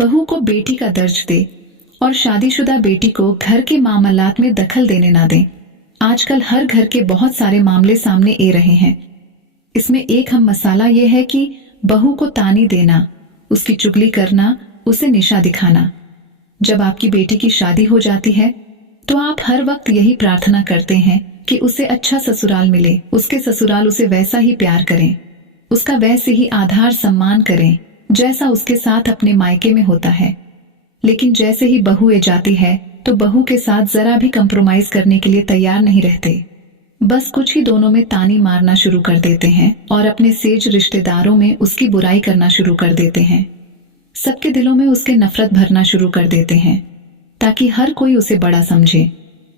बहू को बेटी का दर्ज दे और शादीशुदा बेटी को घर के मामलात में दखल देने ना दें। आजकल हर घर के बहुत सारे मामले सामने आ रहे हैं। इसमें एक अहम मसाला यह है कि बहू को तानी देना, उसकी चुगली करना, उसे निशा दिखाना। जब आपकी बेटी की शादी हो जाती है तो आप हर वक्त यही प्रार्थना करते हैं कि उसे अच्छा ससुराल मिले, उसके ससुराल उसे वैसा ही प्यार करें, उसका वैसे ही आधार सम्मान करें जैसा उसके साथ अपने मायके में होता है। लेकिन जैसे ही बहू आ जाती है तो बहू के साथ जरा भी कंप्रोमाइज करने के लिए तैयार नहीं रहते। बस कुछ ही दोनों में तानी मारना शुरू कर देते हैं और अपने सेज रिश्तेदारों में उसकी बुराई करना शुरू कर देते हैं। सबके दिलों में उसके नफरत भरना शुरू कर देते हैं ताकि हर कोई उसे बड़ा समझे।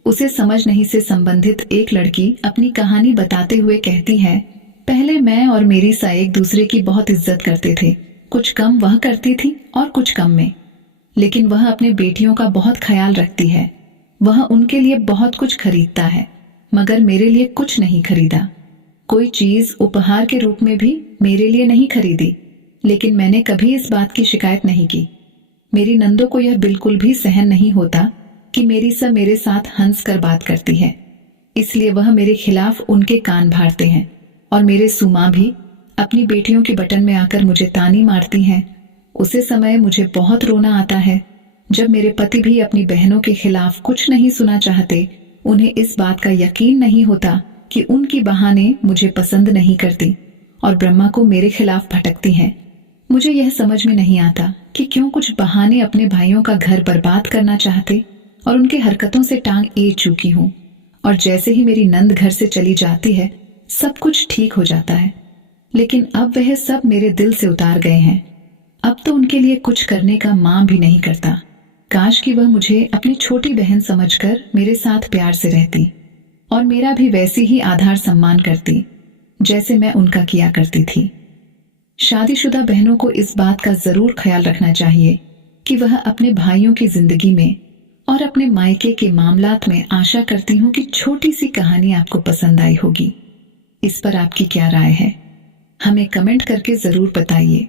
उसे समझ नहीं से संबंधित एक लड़की अपनी कहानी बताते हुए कहती है, पहले मैं और मेरी सा एक दूसरे की बहुत इज्जत करते थे। कुछ कम वह करती थी और कुछ कम में, लेकिन वह अपने बेटियों का बहुत ख्याल रखती है। वह उनके लिए बहुत कुछ खरीदता है, मगर मेरे लिए कुछ नहीं खरीदा। कोई चीज उपहार के रूप में भी मेरे लिए नहीं खरीदी, लेकिन मैंने कभी इस बात की शिकायत नहीं की। मेरी नंदों को यह बिल्कुल भी सहन नहीं होता कि मेरी सा मेरे साथ हंस कर बात करती है, इसलिए वह मेरे खिलाफ उनके कान भाड़ते हैं। और मेरे सुमा भी अपनी बेटियों के बटन में आकर मुझे तानी मारती हैं। उसे समय मुझे बहुत रोना आता है जब मेरे पति भी अपनी बहनों के खिलाफ कुछ नहीं सुना चाहते। उन्हें इस बात का यकीन नहीं होता कि उनकी बहाने मुझे पसंद नहीं करती और ब्रह्मा को मेरे खिलाफ भटकती हैं। मुझे यह समझ में नहीं आता कि क्यों कुछ बहाने अपने भाइयों का घर बर्बाद करना चाहते और उनके हरकतों से टांग ए चुकी हूं। और जैसे ही मेरी नंद घर से चली जाती है सब कुछ ठीक हो जाता है, लेकिन अब वह सब मेरे दिल से उतार गए हैं। अब तो उनके लिए कुछ करने का मां भी नहीं करता। काश कि वह मुझे अपनी छोटी बहन समझकर मेरे साथ प्यार से रहती और मेरा भी वैसे ही आधार सम्मान करती जैसे मैं उनका किया करती थी। शादीशुदा बहनों को इस बात का जरूर ख्याल रखना चाहिए कि वह अपने भाइयों की जिंदगी में और अपने मायके के मामलात में, आशा करती हूं कि छोटी सी कहानी आपको पसंद आई होगी। इस पर आपकी क्या राय है, हमें कमेंट करके जरूर बताइए।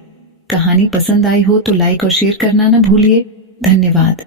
कहानी पसंद आई हो तो लाइक और शेयर करना ना भूलिए। धन्यवाद।